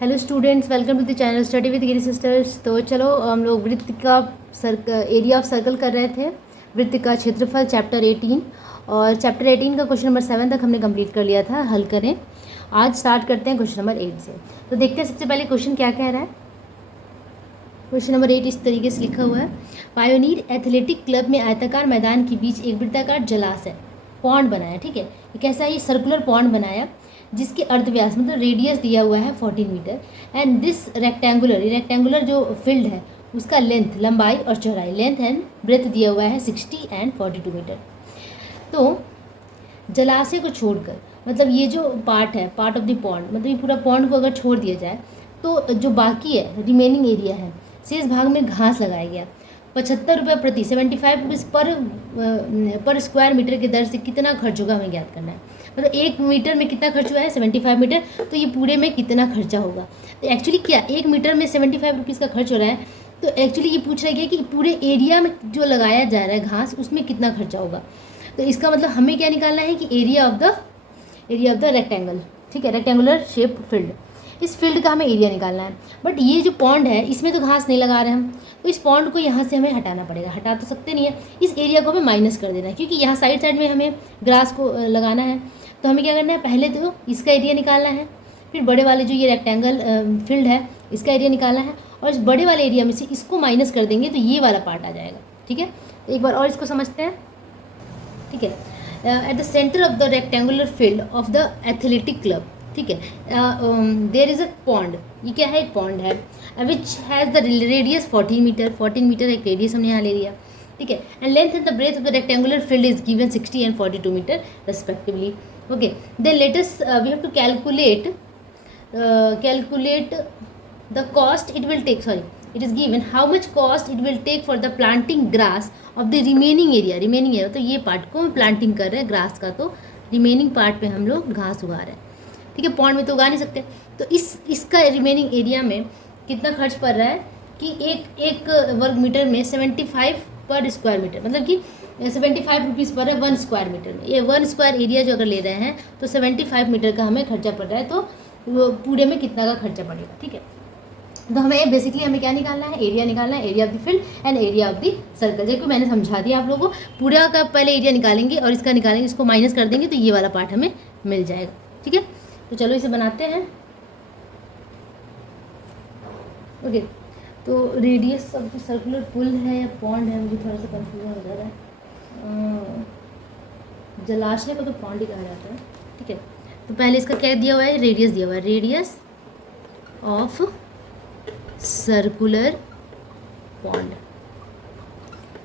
Hello students, welcome to the channel study with Giri sisters. तो चलो हम लोग वृत्त का एरिया ऑफ सर्कल कर रहे थे, वृत्त का क्षेत्रफल चैप्टर 18, और चैप्टर 18 का क्वेश्चन नंबर 7 तक हमने कंप्लीट कर लिया था। हल करें। आज स्टार्ट करते हैं क्वेश्चन नंबर 8 से। तो देखते हैं सबसे पहले क्वेश्चन क्या कह रहा है। क्वेश्चन नंबर 8 इस तरीके से लिखा हुआ है। पायोनियर एथलेटिक क्लब में आयताकार मैदान के बीच एक वृत्ताकार जलाशय पॉन्ड बनाया। ठीक है, ये कैसा है? ये सर्कुलर पॉन्ड बनाया जिसके अर्धव्यास मतलब रेडियस दिया हुआ है 14 मीटर, एंड दिस रेक्टेंगुलर जो फील्ड है उसका लेंथ, लंबाई और चौड़ाई, लेंथ एंड ब्रेथ दिया हुआ है 60 एंड 42 मीटर। तो जलाशय को छोड़कर, मतलब ये जो पार्ट है, पार्ट ऑफ द पॉन्ड, मतलब ये पूरा पॉन्ड को अगर छोड़ दिया जाए तो जो बाकी है रिमेनिंग एरिया है, शेष भाग में घास लगाया गया। 75 रुपये प्रति 75 रुपीज़ पर स्क्वायर मीटर की दर से कितना खर्च होगा हमें ज्ञात करना है। मतलब 1 मीटर में कितना खर्च हुआ है 75 मीटर, तो ये पूरे में कितना खर्चा होगा। तो एक्चुअली क्या 1 मीटर में 75 रुपीज़ का खर्च हो रहा है, तो एक्चुअली ये पूछ रहा है कि पूरे एरिया में जो लगाया जा रहा है घास उसमें कितना खर्चा होगा। तो इसका मतलब हमें क्या निकालना है कि एरिया ऑफ द रेक्टेंगल। ठीक है, रेक्टेंगुलर शेप फील्ड, इस फील्ड का हमें एरिया निकालना है। बट ये जो पॉन्ड है इसमें तो घास नहीं लगा रहे हम, तो इस पॉन्ड को यहाँ से हमें हटाना पड़ेगा। हटा तो सकते नहीं है, इस एरिया को हमें माइनस कर देना है क्योंकि यहाँ साइड में हमें ग्रास को लगाना है। तो हमें क्या करना है, पहले तो इसका एरिया निकालना है, फिर बड़े वाले जो ये रेक्टेंगल फील्ड है इसका एरिया निकालना है, और इस बड़े वाले एरिया में से इसको माइनस कर देंगे तो ये वाला पार्ट आ जाएगा। ठीक है, एक बार और इसको समझते हैं। ठीक है, at the centre of the rectangular field of the athletic club, ठीक है, देयर इज अ पॉन्ड। ये क्या है? एक पॉन्ड है which has the radius 14 metre. 14 metre एक रेडियस हमने यहाँ ले लिया। ठीक है, and length and the breadth of the rectangular field is given 60 एंड 42 metre respectively. Okay, then let us we have to calculate the cost it will take. Sorry, it is given how much cost it will take for the planting grass of the remaining area। तो ये part को हम planting कर रहे हैं grass का, तो remaining part पे हम लोग घास उगा रहे हैं। ठीक है, पॉन्ड में तो उगा नहीं सकते, तो इसका रिमेनिंग एरिया में कितना खर्च पड़ रहा है कि एक वर्ग मीटर में 75 पर स्क्वायर मीटर, मतलब कि 75 रुपीज़ पर है 1 स्क्वायर मीटर में। ये 1 स्क्वायर एरिया जो अगर ले रहे हैं तो 75 मीटर का हमें खर्चा पड़ रहा है, तो वो पूरे में कितना का खर्चा पड़ेगा। ठीक है, तो हमें बेसिकली हमें क्या निकालना है, एरिया निकालना है, area of the field and area of the circle. जैसे मैंने समझा दिया आप लोगों को, पूरा का पहले एरिया निकालेंगे और इसका निकालेंगे, इसको माइनस कर देंगे तो ये वाला पार्ट हमें मिल जाएगा। ठीक है, तो चलो इसे बनाते हैं। ओके, तो रेडियस ऑफ द सर्कुलर पुल है या पॉन्ड है, मुझे थोड़ा सा कन्फ्यूजन हो जा रहा है। जलाशय को तो पॉन्ड ही कहा जाता है। ठीक है, तो पहले इसका क्या दिया हुआ है, रेडियस दिया हुआ है, रेडियस ऑफ सर्कुलर पॉन्ड।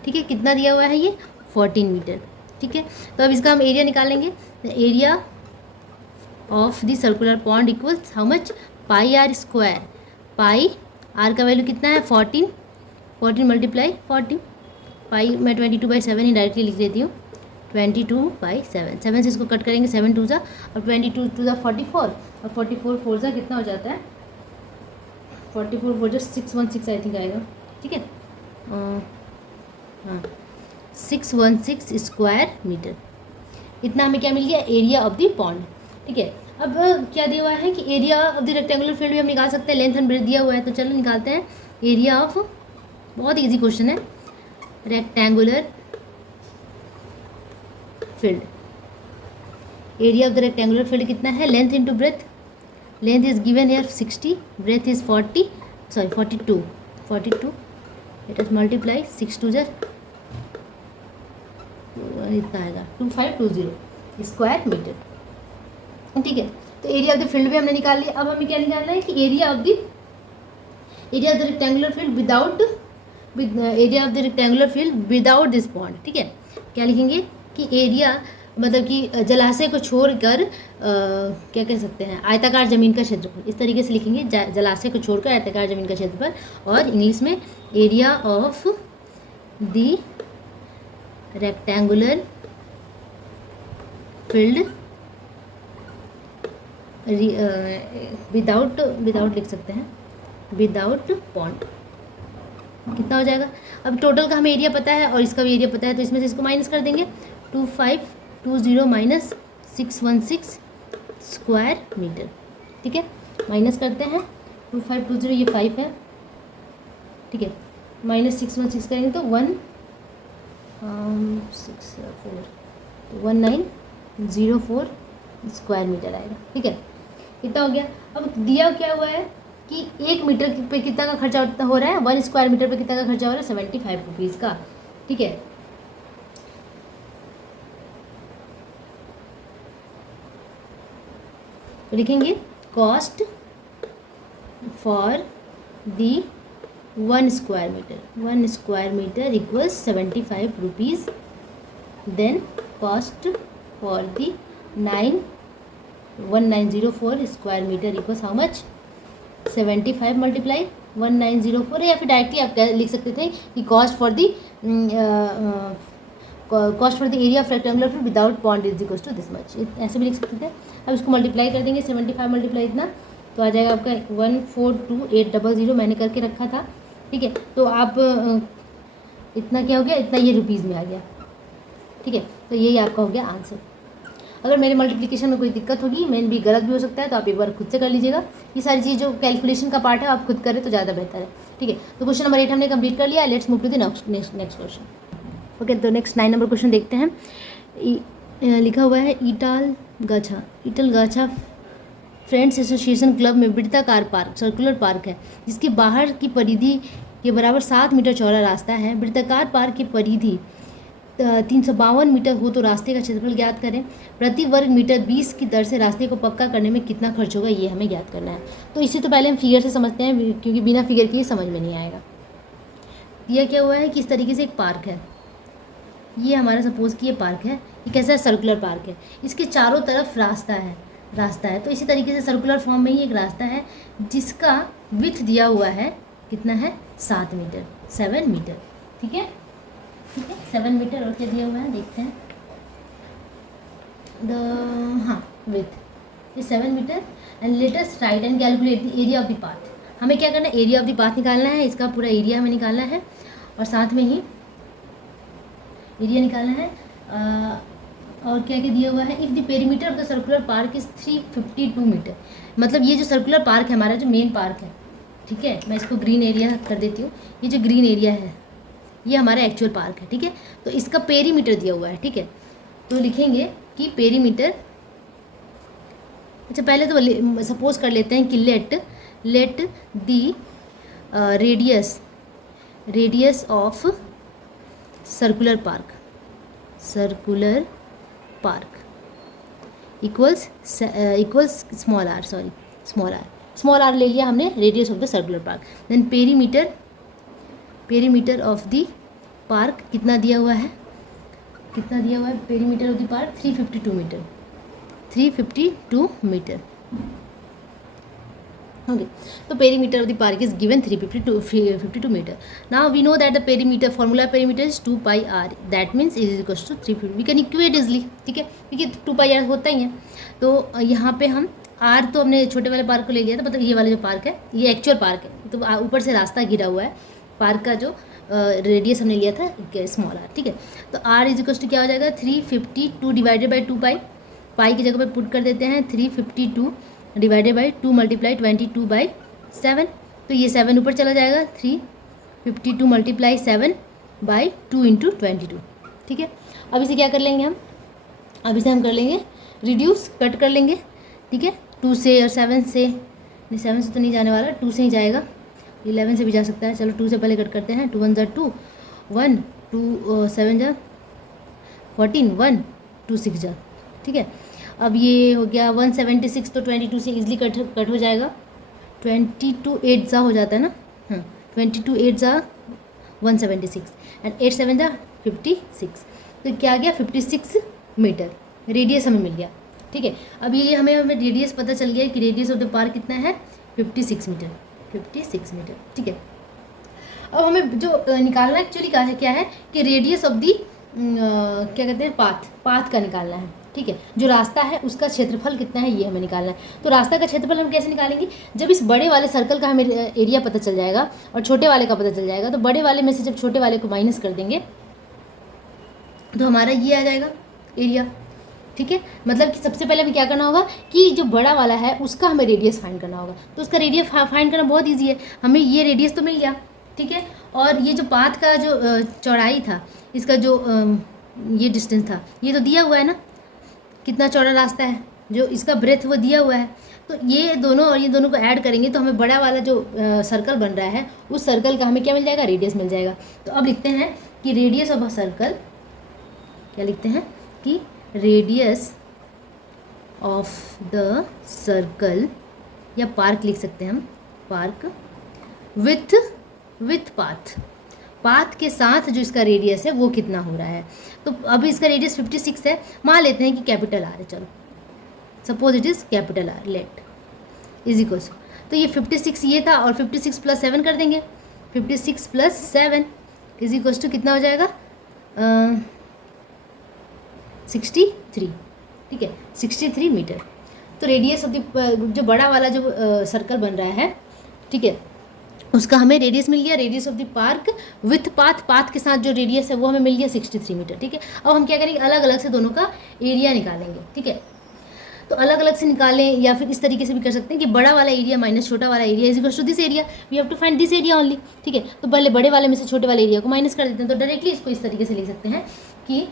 ठीक है, कितना दिया हुआ है ये 14 मीटर। ठीक है, तो अब इसका हम एरिया निकालेंगे। Area of the circular pond equals how much, pi are square. Pi r का वैल्यू कितना है 14 मल्टीप्लाई 40, पाई मैं 22/7 ही डायरेक्टली लिख देती हूँ, 22/7। 7 से इसको कट करेंगे, 7 2 और 22 2 44, और 44 4 कितना हो जाता है, 44 4 616 आई थिंक आएगा। ठीक है, हाँ 616 स्क्वायर मीटर, इतना हमें क्या मिल गया, एरिया ऑफ द पॉन्ड। ठीक है, अब क्या दिया हुआ है कि area of the rectangular field भी हम निकाल सकते हैं, लेंथ एंड ब्रेथ दिया हुआ है, तो चलो निकालते हैं। एरिया ऑफ, बहुत ईजी क्वेश्चन है, rectangular field, area of the rectangular field कितना है, length into breadth. Length is given here 60, breadth is 42, let us multiply 6 2 इतना आएगा 2520 स्क्वायर मीटर। ठीक है, तो एरिया ऑफ द फील्ड भी हमने निकाल लिया। अब हमें क्या निकालना है कि area of the rectangular field without area of the rectangular field without this pond. ठीक है, क्या लिखेंगे कि एरिया मतलब कि जलाशय को छोड़कर क्या कह सकते हैं, आयताकार ज़मीन का क्षेत्रफल, इस तरीके से लिखेंगे, जलाशय को छोड़कर आयताकार ज़मीन का क्षेत्रफल, और इंग्लिश में area of the rectangular field without लिख सकते हैं, विदाउट पॉन्ड। कितना हो जाएगा, अब टोटल का हमें एरिया पता है और इसका भी एरिया पता है, तो इसमें से इसको माइनस कर देंगे, 2520 माइनस 616 स्क्वायर मीटर। ठीक है, माइनस करते हैं 2520 ये 5 है, ठीक है, -616 करेंगे तो 164 तो 1904 स्क्वायर मीटर आएगा, ठीक है, इतना हो गया। अब दिया क्या हुआ है कि 1 मीटर पे कितना का खर्चा हो रहा है, 1 स्क्वायर मीटर पे कितना का खर्चा हो रहा है, 75 रुपीज़ का, ठीक है। तो लिखेंगे cost for the 1 square metre equals 75 rupees, then cost for the 1904 square metre equals how much, 75 multiply 1904, या फिर डायरेक्टली आप लिख सकते थे कि cost for the area of rectangular field without point is equals to this much, ऐसे भी लिख सकते थे। अब इसको मल्टीप्लाई कर देंगे, 75 मल्टीप्लाई इतना तो आ जाएगा आपका 142800 मैंने करके रखा था, ठीक है। तो आप इतना क्या हो गया, इतना ये रुपीज़ में आ गया, ठीक है। तो यही आपका हो गया आंसर। अगर मेरे मल्टीप्लिकेशन में कोई दिक्कत होगी, मेन भी गलत भी हो सकता है, तो आप एक बार खुद से कर लीजिएगा। ये सारी चीज़ जो कैलकुलेशन का पार्ट है आप खुद करें तो ज़्यादा बेहतर है, ठीक है। तो क्वेश्चन नंबर 8 हमने कंप्लीट कर लिया। Let's move to the next question. Okay, तो नेक्स्ट 9 नंबर क्वेश्चन देखते हैं। लिखा हुआ है ईटल गाछा फ्रेंड्स एसोसिएशन क्लब में वृत्ताकार पार्क सर्कुलर पार्क है, जिसके बाहर की परिधि के बराबर 7 मीटर चौड़ा रास्ता है। वृत्ताकार पार्क की परिधि 352 मीटर हो तो रास्ते का क्षेत्रफल ज्ञात करें। प्रति वर्ग मीटर 20 की दर से रास्ते को पक्का करने में कितना खर्च होगा, ये हमें ज्ञात करना है। तो इससे तो पहले हम फिगर से समझते हैं, क्योंकि बिना फिगर के ये समझ में नहीं आएगा। यह क्या हुआ है कि इस तरीके से एक पार्क है, ये हमारा सपोज कि ये पार्क है, ये कैसा है, सर्कुलर पार्क है। इसके चारों तरफ रास्ता है। तो इसी तरीके से सर्कुलर फॉर्म में ही एक रास्ता है जिसका विड्थ दिया हुआ है, कितना है, 7 मीटर, 7 मीटर, ठीक है, 7 मीटर। और क्या दिया हुआ है देखते हैं, विड्थ ये 7 metre. And let us write and calculate the area of the path. हमें क्या करना है, एरिया ऑफ द पाथ निकालना है, इसका पूरा एरिया हमें निकालना है, और साथ में ही एरिया निकालना है। और क्या क्या दिया हुआ है, if the perimeter of the circular park is 352 metre. मतलब ये जो सर्कुलर पार्क है हमारा, जो मेन पार्क है, ठीक है, मैं इसको ग्रीन एरिया कर देती हूँ। ये जो ग्रीन एरिया है ये हमारा एक्चुअल पार्क है, ठीक है। तो इसका पेरीमीटर दिया हुआ है, ठीक है। तो लिखेंगे कि पेरीमीटर, अच्छा पहले तो सपोज कर लेते हैं कि let the radius of circular park equals small r ले लिया हमने, radius of the circular park. Then perimeter of the park कितना दिया हुआ है, perimeter of the park 352 metre, okay. तो perimeter of the park is given 352 metre. Now we know that the perimeter formula perimeter is 2 pi r, that means is equals to 350। We can equate easily, ठीक है, क्योंकि 2 pi are होता ही है। तो यहाँ पे हम आर तो हमने छोटे वाले पार्क को ले लिया था, मतलब ये वाला जो पार्क है ये एक्चुअल पार्क है, तो ऊपर से रास्ता घिरा हुआ है, पार्क का जो रेडियस हमने लिया था स्मॉल आर, ठीक है। तो आर इज इक्वल्स टू क्या हो जाएगा, 352 डिवाइडेड बाई 2 पाई की जगह पे पुट कर देते हैं 352 डिवाइडेड बाई 2 मल्टीप्लाई 22/7। तो ये 7 ऊपर चला जाएगा, 352 मल्टीप्लाई 7 बाई 2 × 22, ठीक है। अब इसे क्या कर लेंगे हम, अब इसे हम कर लेंगे रिड्यूस, कट कर लेंगे, ठीक है। 2 से और 7 से, नहीं 7 से तो नहीं जाने वाला, 2 से ही जाएगा, 11 से भी जा सकता है। चलो 2 से पहले कट करते हैं, 2 1 = 2, 1 2 7 = 14, 1 2 6 जा, ठीक है। अब ये हो गया 176, तो 22 से इजली कट हो जाएगा, 22 8 जा हो जाता है ना, हाँ 22 8 जा 176 एंड 8 7 जा 56। तो क्या गया, 56 मीटर रेडियस हमें मिल गया, ठीक है। अब ये हमें रेडियस पता चल गया कि रेडियस ऑफ द पार्क कितना है, 56 मीटर, ठीक है। अब हमें जो निकालना एक्चुअली क्या है कि रेडियस ऑफ दी क्या कहते हैं, पाथ का निकालना है, ठीक है। जो रास्ता है उसका क्षेत्रफल कितना है ये हमें निकालना है। तो रास्ता का क्षेत्रफल हम कैसे निकालेंगे, जब इस बड़े वाले सर्कल का हमें एरिया पता चल जाएगा और छोटे वाले का पता चल जाएगा, तो बड़े वाले में से जब छोटे वाले को माइनस कर देंगे तो हमारा ये आ जाएगा एरिया, ठीक है, मतलब कि सबसे पहले हमें क्या करना होगा कि जो बड़ा वाला है उसका हमें रेडियस फाइंड करना होगा। तो उसका रेडियस फाइंड करना बहुत ईजी है, हमें ये रेडियस तो मिल गया, ठीक है। और ये जो पाथ का जो चौड़ाई था, इसका जो ये डिस्टेंस था, ये तो दिया हुआ है ना, कितना चौड़ा रास्ता है, जो इसका ब्रेथ वो दिया हुआ है। तो ये दोनों और ये दोनों को ऐड करेंगे तो हमें बड़ा वाला जो सर्कल बन रहा है उस सर्कल का हमें क्या मिल जाएगा, रेडियस मिल जाएगा। तो अब लिखते हैं कि रेडियस ऑफ अ सर्कल, क्या लिखते हैं कि रेडियस ऑफ द सर्कल, या पार्क लिख सकते हैं हम, पार्क विथ पाथ के साथ जो इसका रेडियस है वो कितना हो रहा है। तो अभी इसका रेडियस 56 है, मान लेते हैं कि कैपिटल आर है, चलो suppose it is capital R, let is equals, तो ये 56 ये था और 56 + 7 कर देंगे, 56 + 7 इज इक्वल्स टू कितना हो जाएगा 63, ठीक है 63 मीटर। तो रेडियस ऑफ द जो बड़ा वाला जो सर्कल बन रहा है, ठीक है, उसका हमें रेडियस मिल गया, radius of the park with path के साथ जो रेडियस है वो हमें मिल गया 63 मीटर, ठीक है। अब हम क्या करेंगे, अलग अलग से दोनों का एरिया निकालेंगे, ठीक है। तो अलग अलग से निकालें या फिर इस तरीके से भी कर सकते हैं कि बड़ा वाला एरिया माइनस छोटा वाला area is equal to this area, we have to find this area only, ठीक है। तो पहले बड़े वाले में से छोटे वाले एरिया को माइनस कर देते हैं। तो डायरेक्टली इसको इस तरीके से लिख सकते हैं कि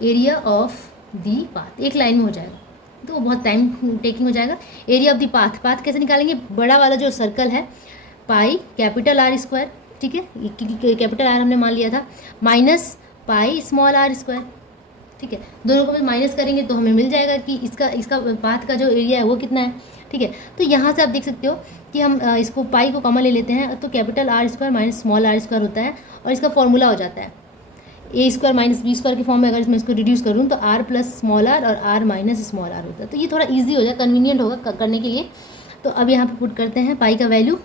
एरिया ऑफ दी पाथ, एक लाइन में हो जाएगा तो वो बहुत टाइम टेकिंग हो जाएगा। एरिया ऑफ द पाथ कैसे निकालेंगे, बड़ा वाला जो सर्कल है पाई कैपिटल आर स्क्वायर, ठीक है, कैपिटल आर हमने मान लिया था, minus pi small R square, ठीक है। दोनों को माइनस करेंगे तो हमें मिल जाएगा कि इसका पाथ का जो एरिया है वो कितना है, ठीक है। तो यहाँ से आप देख सकते हो कि हम इसको पाई को कॉमन ले लेते हैं तो capital R square minus small R square होता है और इसका फॉर्मूला हो जाता है A square minus B square के फॉर्म में। अगर इसमें इसको रिड्यूस करूँ तो आर प्लस स्मॉल आर और आर माइनस स्मॉल आर होता है। तो ये थोड़ा ईजी हो जाए, कन्वीनियंट होगा करने के लिए। तो अब यहाँ पे पुट करते हैं, पाई का वैल्यू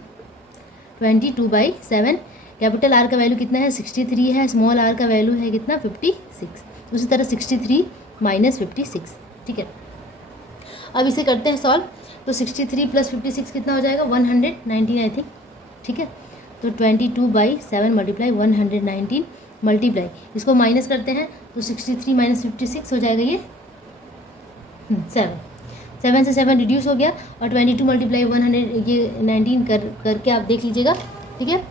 22/7, कैपिटल आर का वैल्यू कितना है 63 है, स्मॉल आर का वैल्यू है कितना 56, उसी तरह 63 माइनस 56, ठीक है। अब इसे करते हैं सॉल्व, तो 63 + 56 कितना हो जाएगा 119 आई थिंक, ठीक है। तो 22/7 मल्टीप्लाई 119 मल्टीप्लाई, इसको माइनस करते हैं तो 63 - 56 हो जाएगा ये 7 से 7 रिड्यूस हो गया और 22 × 100 ये 19 करके आप देख लीजिएगा, ठीक है।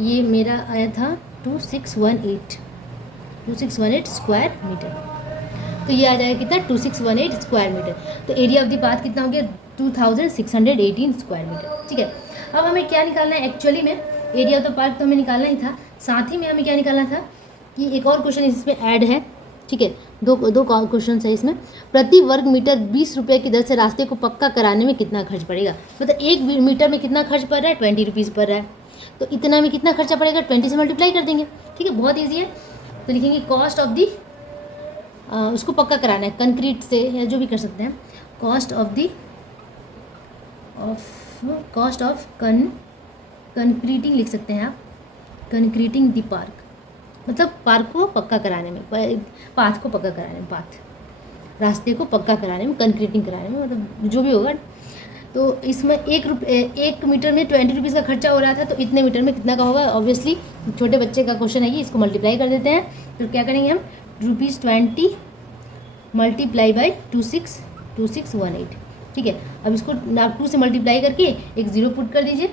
ये मेरा आया था 2618 स्क्वायर मीटर। तो ये आ जाएगा कितना 2618 स्क्वायर मीटर। तो एरिया ऑफ द पाथ कितना हो गया 2618 स्क्वायर मीटर, ठीक है। अब हमें क्या निकालना है, एक्चुअली में एरिया ऑफ द पाथ तो हमें निकालना ही था, साथ ही में हमें क्या निकालना था कि एक और क्वेश्चन इसमें ऐड है, ठीक है। दो क्वेश्चन है इसमें। प्रति वर्ग मीटर 20 रुपये की दर से रास्ते को पक्का कराने में कितना खर्च पड़ेगा, मतलब 1 मीटर में कितना खर्च पड़ रहा है 20 रुपीज़ पड़ रहा है, तो इतना में कितना खर्चा पड़ेगा 20 से मल्टीप्लाई कर देंगे, ठीक है, बहुत ईजी है। तो लिखेंगे कॉस्ट ऑफ दी, उसको पक्का कराना है कंक्रीट से या जो भी कर सकते हैं, कॉस्ट ऑफ कंक्रीटिंग लिख सकते हैं आप, कंक्रीटिंग दी पार्क, मतलब पार्क को पक्का कराने में, पाथ को पक्का कराने में, पाथ रास्ते को पक्का कराने में, कंक्रीटिंग कराने में, मतलब जो भी होगा। तो इसमें 1 मीटर में 20 रुपीज़ का खर्चा हो रहा था, तो इतने मीटर में कितना का होगा, ऑब्वियसली छोटे बच्चे का क्वेश्चन है ये, इसको मल्टीप्लाई कर देते हैं। तो क्या करेंगे हम ₹20 मल्टीप्लाई बाई 2618, ठीक है। अब इसको आप 2 से मल्टीप्लाई करके एक 0 पुट कर दीजिए,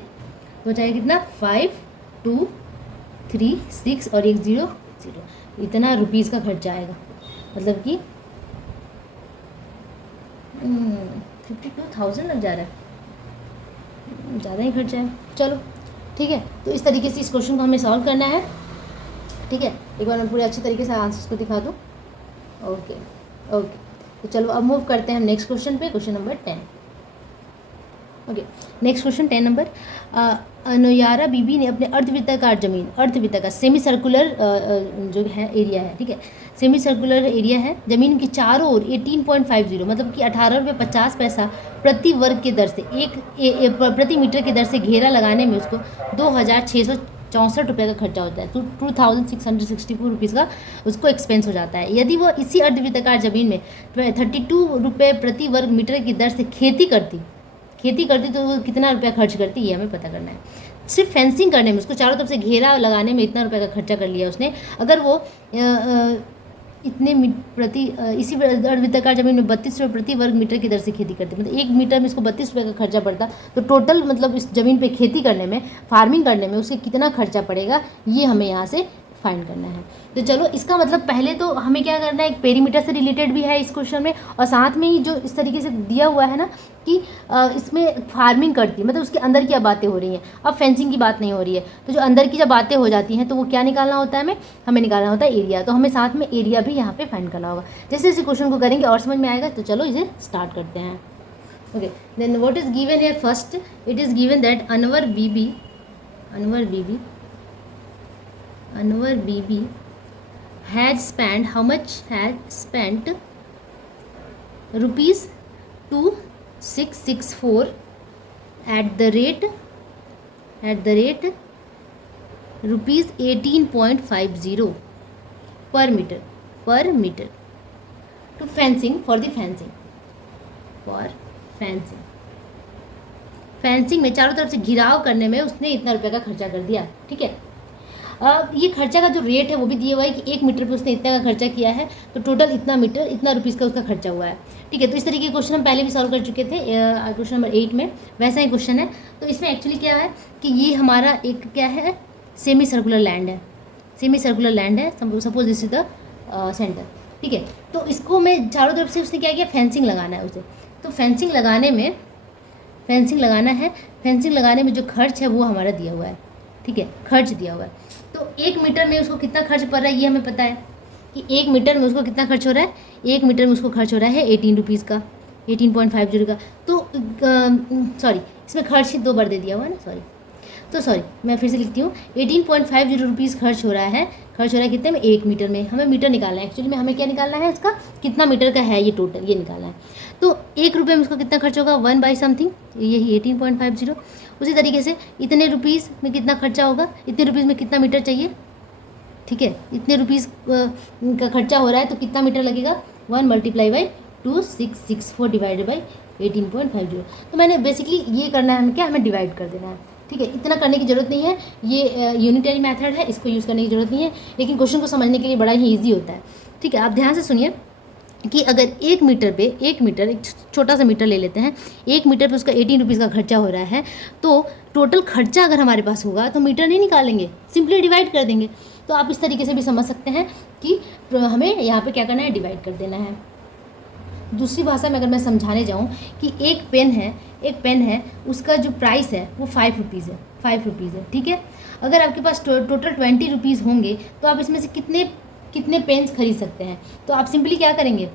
तो जाएगा कितना 5236 और एक 0 इतना रुपीज़ का खर्चा आएगा, मतलब कि 52,000 लग जा रहा है, ज़्यादा ही खर्चा है। चलो ठीक है, तो इस तरीके से इस क्वेश्चन को हमें सॉल्व करना है, ठीक है। एक बार मैं पूरे अच्छी तरीके से आंसर्स को दिखा दूँ। ओके, तो चलो अब मूव करते हैं हम नेक्स्ट क्वेश्चन पे, question number 10। Okay, next question 10 number. Anowara Bibi ने अपने अर्धवृत्ताकार जमीन, अर्धवृत्ताकार सेमी सर्कुलर जो है एरिया है, ठीक है, सेमी सर्कुलर एरिया है, ज़मीन के चारों ओर 18.50 मतलब कि 18.50 प्रति वर्ग के दर से प्रति मीटर की दर से घेरा लगाने में उसको 2664 रुपये का खर्चा होता है, तो 2664 रुपीज़ का उसको एक्सपेंस हो जाता है। यदि वो इसी अर्धवृत्ताकार ज़मीन में 32 रुपये प्रति वर्ग मीटर की दर से खेती करती तो वो कितना रुपया खर्च करती ये हमें पता करना है। सिर्फ फेंसिंग करने में, उसको चारों तरफ से घेरा लगाने में इतना रुपये का खर्चा कर लिया उसने। अगर वो इतने इसी वृत्ताकार जमीन में 32 रुपये प्रति वर्ग मीटर की दर से खेती करते हैं। मतलब 1 मीटर में इसको 32 रुपये का खर्चा पड़ता, तो टोटल मतलब इस ज़मीन पे खेती करने में, फार्मिंग करने में उसे कितना खर्चा पड़ेगा, ये हमें यहाँ से फाइंड करना है। तो चलो, इसका मतलब पहले तो हमें क्या करना है, एक पेरीमीटर से रिलेटेड भी है इस क्वेश्चन में, और साथ में ही जो इस तरीके से दिया हुआ है ना कि इसमें फार्मिंग करती है, मतलब उसके अंदर क्या बातें हो रही हैं। अब फेंसिंग की बात नहीं हो रही है, तो जो अंदर की जब बातें हो जाती हैं तो वो क्या निकालना होता है, हमें निकालना होता है एरिया। तो हमें साथ में एरिया भी यहाँ पे फाइंड करना होगा। जैसे जैसे क्वेश्चन को करेंगे और समझ में आएगा। तो चलो इसे स्टार्ट करते हैं। Okay, then what is given here, first it is given that Anwar Bibi had spent, how much had spent rupees 2664 at the rate rupees 18.50 per meter to fencing for the fencing में चारों तरफ से घिराव करने में उसने इतना रुपये का खर्चा कर दिया। ठीक है, ये खर्चा का जो रेट है वो भी दिया हुआ है कि 1 मीटर पे उसने इतना का खर्चा किया है, तो टोटल इतना मीटर इतना रुपीज़ का उसका खर्चा हुआ है। ठीक है, तो इस तरीके के क्वेश्चन हम पहले भी सॉल्व कर चुके थे क्वेश्चन नंबर 8 में, वैसा ही क्वेश्चन है। तो इसमें एक्चुअली क्या है कि ये हमारा एक क्या है, सेमी सर्कुलर लैंड है, suppose this is the centre. ठीक है, तो इसको मैं चारों तरफ से उसने क्या किया, फेंसिंग लगाना है उसे। तो फेंसिंग लगाने में जो खर्च है वो हमारा दिया हुआ है। ठीक है, खर्च दिया हुआ है। तो 1 मीटर में उसको कितना खर्च पड़ रहा है ये हमें पता है कि 1 मीटर में उसको कितना खर्च हो रहा है। 1 मीटर में उसको खर्च हो रहा है 18 रुपीज़ का, 18.50 का। तो सॉरी, इसमें खर्च ही 2 बार दे दिया हुआ है ना, सॉरी मैं फिर से लिखती हूँ। 18.50 रुपीज़ खर्च हो रहा है कितने में, 1 मीटर में। हमें मीटर निकालना है एक्चुअली में, हमें क्या निकालना है, इसका कितना मीटर का है ये टोटल, ये निकालना है। तो 1 रुपये में उसको कितना खर्च होगा, 1 बाई समथिंग, यही 18.50। उसी तरीके से इतने रुपीज़ में कितना खर्चा होगा, इतने रुपीज़ में कितना मीटर चाहिए। ठीक है, इतने रुपीज़ का खर्चा हो रहा है तो कितना मीटर लगेगा, 1 मल्टीप्लाई बाई 2664 डिवाइडेड बाई 18.50। तो मैंने बेसिकली ये करना है, हमें क्या, हमें डिवाइड कर देना है। ठीक है, इतना करने की ज़रूरत नहीं है, ये यूनिटरी मेथड है, इसको यूज़ करने की ज़रूरत नहीं है, लेकिन क्वेश्चन को समझने के लिए बड़ा ही ईजी होता है। ठीक है, आप ध्यान से सुनिए कि अगर 1 मीटर पे, 1 मीटर, एक छोटा सा मीटर ले लेते हैं, 1 मीटर पे उसका 18 रुपीज़ का खर्चा हो रहा है, तो टोटल खर्चा अगर हमारे पास होगा तो मीटर नहीं निकालेंगे, सिंपली डिवाइड कर देंगे। तो आप इस तरीके से भी समझ सकते हैं कि हमें यहाँ पे क्या करना है, डिवाइड कर देना है। दूसरी भाषा में अगर मैं समझाने जाऊँ कि एक पेन है उसका जो प्राइस है वो 5 रुपीज़ है। ठीक है, अगर आपके पास टोटल 20 रुपीज़ होंगे तो आप इसमें से कितने पेन्स खरीद सकते हैं। तो आप सिंपली क्या करेंगे,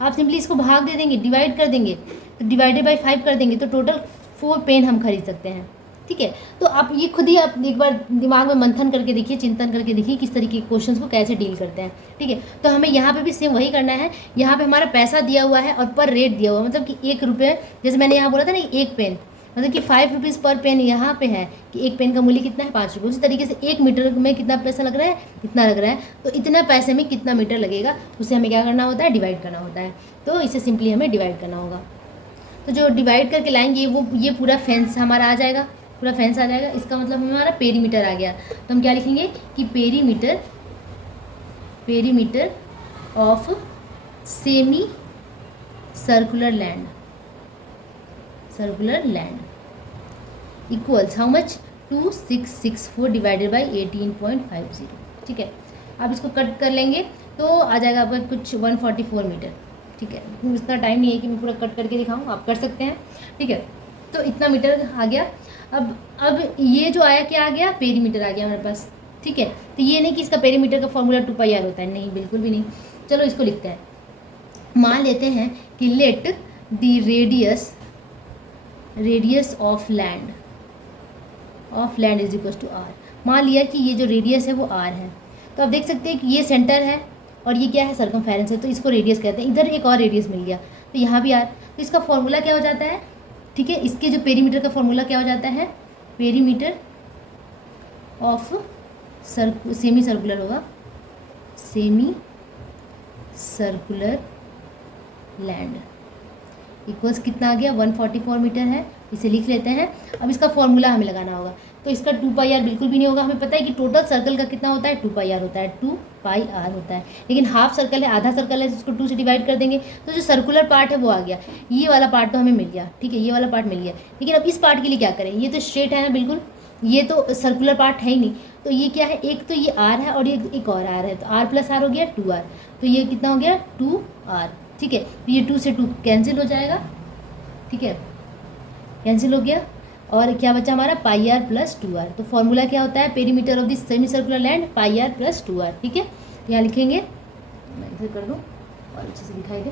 आप सिंपली इसको भाग दे देंगे, डिवाइड कर देंगे, तो डिवाइडेड बाई 5 कर देंगे, तो टोटल 4 पेन हम खरीद सकते हैं। ठीक है, तो आप ये खुद ही आप एक बार दिमाग में मंथन करके देखिए, चिंतन करके देखिए किस तरीके के क्वेश्चंस को कैसे डील करते हैं। ठीक है, तो हमें यहाँ पे भी सेम वही करना है। यहाँ पे हमारा पैसा दिया हुआ है और पर रेट दिया हुआ है, मतलब कि 1 रुपये, जैसे मैंने यहाँ बोला था ना 1 पेन, मतलब कि 5 रुपीज़ पर पेन यहाँ पे है कि 1 पेन का मूल्य कितना है, 5 रुपये। उसी तरीके से 1 मीटर में कितना पैसा लग रहा है, इतना लग रहा है, तो इतना पैसे में कितना मीटर लगेगा उसे हमें क्या करना होता है, डिवाइड करना होता है। तो इसे सिंपली हमें डिवाइड करना होगा। तो जो डिवाइड करके लाएंगे वो ये पूरा फेंस हमारा आ जाएगा, पूरा फेंस आ जाएगा। इसका मतलब हमारा पेरीमीटर आ गया। तो हम क्या लिखेंगे कि perimeter of semi circular land equals how much, 2664 divided by 18.50। ठीक है, अब इसको कट कर लेंगे तो आ जाएगा आपका कुछ 144 मीटर। ठीक है, इतना टाइम नहीं है कि मैं पूरा कट करके दिखाऊँ, आप कर सकते हैं। ठीक है, तो इतना मीटर आ गया। अब ये जो आया क्या आ गया, पेरीमीटर आ गया हमारे पास। ठीक है, तो ये नहीं कि इसका पेरीमीटर का फॉर्मूला 2πr होता है, नहीं, बिल्कुल भी नहीं। चलो इसको लिखते हैं। मान लेते हैं कि let the radius of land is equal to r। मान लिया कि ये जो रेडियस है वो r है। तो आप देख सकते हैं कि ये सेंटर है और ये क्या है, सर्कमफेरेंस है, तो इसको रेडियस कहते हैं। इधर एक और रेडियस मिल गया तो यहाँ भी r। तो इसका फॉर्मूला क्या हो जाता है, ठीक है, इसके जो पेरीमीटर का फॉर्मूला क्या हो जाता है, पेरीमीटर ऑफ सेमी सर्कुलर होगा, सेमी सर्कुलर लैंड इक्वल्स कितना आ गया, 144 मीटर है। इसे लिख लेते हैं। अब इसका फॉर्मूला हमें लगाना होगा। तो इसका 2πr बिल्कुल भी नहीं होगा। हमें पता है कि टोटल सर्कल का कितना होता है, 2πr होता है, 2πr होता है। लेकिन हाफ सर्कल है, आधा सर्कल है, जिसको 2 से डिवाइड कर देंगे तो जो सर्कुलर पार्ट है वो आ गया। ये वाला पार्ट तो हमें मिल गया, ठीक है, ये वाला पार्ट मिल गया। लेकिन अब इस पार्ट के लिए क्या करें, ये तो स्ट्रेट है ना बिल्कुल, ये तो सर्कुलर पार्ट है ही नहीं, तो ये क्या है, एक तो ये r है और ये एक और r है, तो r प्लस r हो गया 2r, तो ये कितना हो गया 2r, ठीक है। तो ये 2 से 2 कैंसिल हो जाएगा, ठीक है, कैंसिल हो गया। और क्या बचा हमारा, पाई आर प्लस 2r। तो फॉर्मूला क्या होता है, perimeter of this semi circular land pi are plus 2r, ठीक है। यहाँ लिखेंगे, मैं इधर कर दूँ और अच्छे से दिखाई दे,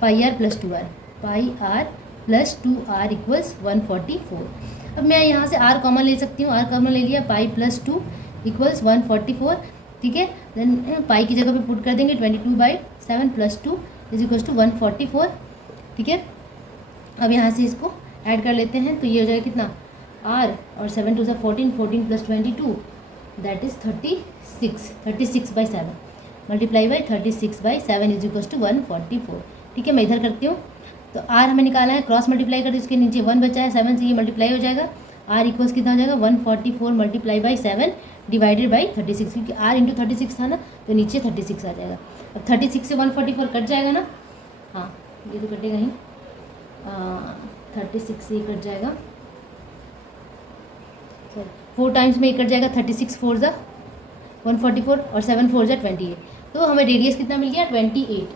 pi are plus 2r, pi are plus 2r equals 144। अब मैं यहाँ से r कॉमन ले सकती हूँ, r कॉमन ले लिया, पाई प्लस 2 इक्वल्स 144, ठीक है। देन पाई की जगह पे पुट कर देंगे 22/7 प्लस 2 इज इक्वल्स टू 144, ठीक है। अब यहाँ से इसको ऐड कर लेते हैं, तो ये हो जाएगा कितना, r और 7 2 14, 14 plus 22 that is 36, 36/7 multiply by 36/7 is equals to 144, ठीक है। मैं इधर करती हूँ, तो r हमें निकाला है, क्रॉस मल्टीप्लाई कर, इसके नीचे 1 बचा है, 7 से ये मल्टीप्लाई हो जाएगा, r इक्वल्स कितना हो जाएगा 144 मल्टीप्लाई बाई 7 डिवाइडेड बाई 36, क्योंकि r इंटू 36 था ना, तो नीचे 36 आ जाएगा। अब 36 से 144 कट जाएगा ना, हाँ ये तो कटेगा ही, 36 से ये कट जाएगा, 4 टाइम्स में ये कट जाएगा, 36 4 ज़ा 144 और 7 4 ज़ा 28, तो हमें रेडियस कितना मिल गया 28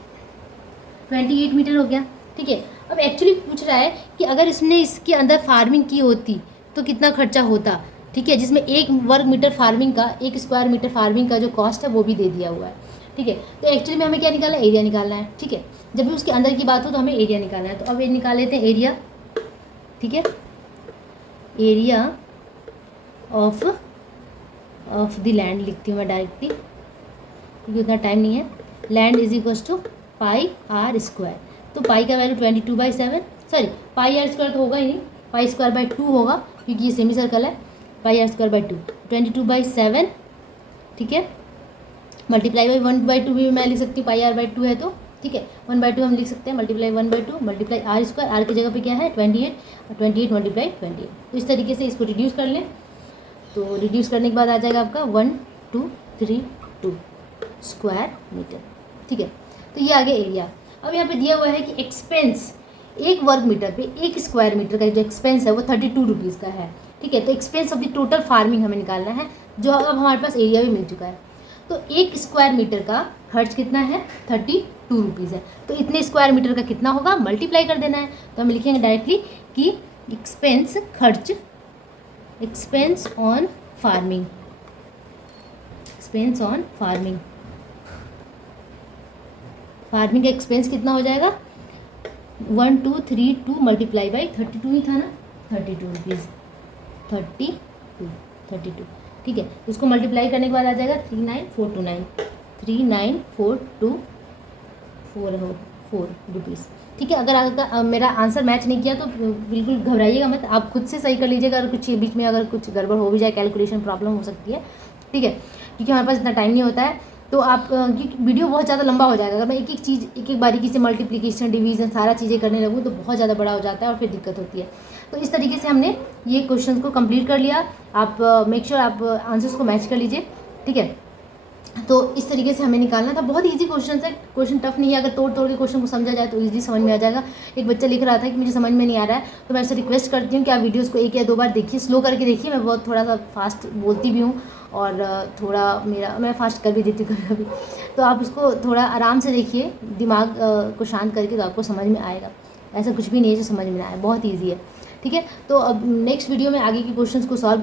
मीटर हो गया, ठीक है। अब एक्चुअली पूछ रहा है कि अगर इसने इसके अंदर फार्मिंग की होती तो कितना खर्चा होता, ठीक है, जिसमें 1 वर्ग मीटर फार्मिंग का, 1 स्क्वायर मीटर फार्मिंग का जो कॉस्ट है वो भी दे दिया हुआ है, ठीक है। तो एक्चुअली में हमें क्या निकालना है, एरिया निकालना है, ठीक है। जब भी उसके अंदर की बात हो तो हमें एरिया निकालना है, तो अब ये निकाल लेते हैं एरिया, ठीक है, एरिया ऑफ द लैंड लिखती हूँ मैं डायरेक्टली, क्योंकि उतना टाइम नहीं है। Land is equals to pi are square, तो पाई का value 22/7, sorry pi are square तो होगा ही नहीं, पाई स्क्वायर बाई 2 होगा, क्योंकि ये सेमी सर्कल है, पाई आर स्क्वायर बाई 2 22/7, ठीक है, मल्टीप्लाई बाई 1/2 भी मैं लिख सकती हूँ, पाई आर बाई 2 है तो, ठीक है, 1/2 हम लिख सकते हैं, multiply 1/2 multiply R square, R की जगह पे क्या है 28, और 28 मल्टीप्लाई 28। तो इस तरीके से इसको रिड्यूस कर लें, तो रिड्यूस करने के बाद आ जाएगा आपका 1232 स्क्वायर मीटर, ठीक है। तो ये आ गया एरिया। अब यहाँ पे दिया हुआ है कि एक्सपेंस 1 वर्ग मीटर पे 1 स्क्वायर मीटर का जो एक्सपेंस है वो 32 रुपीज़ का है, ठीक है। तो expense of the total farming हमें निकालना है, जो अब हमारे पास एरिया भी मिल चुका है। तो 1 स्क्वायर मीटर का खर्च कितना है 32 रुपीज़ है, तो इतने स्क्वायर मीटर का कितना होगा मल्टीप्लाई कर देना है। तो हम लिखेंगे डायरेक्टली कि एक्सपेंस खर्च, expense on farming, expense on farming, farming का एक्सपेंस कितना हो जाएगा 1232 मल्टीप्लाई बाई 32 ही था ना, 32 रुपीज़, 32, ठीक है। इसको मल्टीप्लाई करने के बाद आ जाएगा 39429, 39424 रुपीज़, ठीक है। अगर मेरा आंसर मैच नहीं किया तो बिल्कुल घबराइएगा मत, आप खुद से सही कर लीजिएगा, अगर कुछ बीच में अगर कुछ गड़बड़ हो भी जाए, कैलकुलेशन प्रॉब्लम हो सकती है, ठीक है, क्योंकि हमारे पास इतना टाइम नहीं होता है। तो आप क्योंकि वीडियो बहुत ज़्यादा लंबा हो जाएगा, अगर मैं एक एक चीज़ एक एक बारीकी से मल्टीप्लिकेशन डिवीज़न सारा चीज़ें करने लगूँ तो बहुत ज़्यादा बड़ा हो जाता है और फिर दिक्कत होती है। तो इस तरीके से हमने ये क्वेश्चन को कंप्लीट कर लिया। आप मेक श्योर आप आंसर्स को मैच कर लीजिए, ठीक है। तो इस तरीके से हमें निकालना था, बहुत इजी क्वेश्चन है, क्वेश्चन टफ नहीं है, अगर तोड़ तोड़ के क्वेश्चन को समझा जाए तो इजीली समझ में आ जाएगा। एक बच्चा लिख रहा था कि मुझे समझ में नहीं आ रहा है, तो मैं आपसे रिक्वेस्ट करती हूँ कि आप वीडियोस को 1 या 2 बार देखिए, स्लो करके देखिए, मैं बहुत थोड़ा सा फास्ट बोलती भी हूँ और थोड़ा मैं फास्ट कर भी देती हूँ कभी कभी, तो आप इसको थोड़ा आराम से देखिए, दिमाग को शांत करके, तो आपको समझ में आएगा। ऐसा कुछ भी नहीं है जो समझ में ना आए, बहुत ईजी है, ठीक है। तो अब नेक्स्ट वीडियो में आगे के क्वेश्चंस को सॉल्व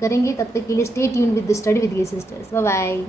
करेंगे, तब तक के लिए stay tune with the study with your sisters, bye bye.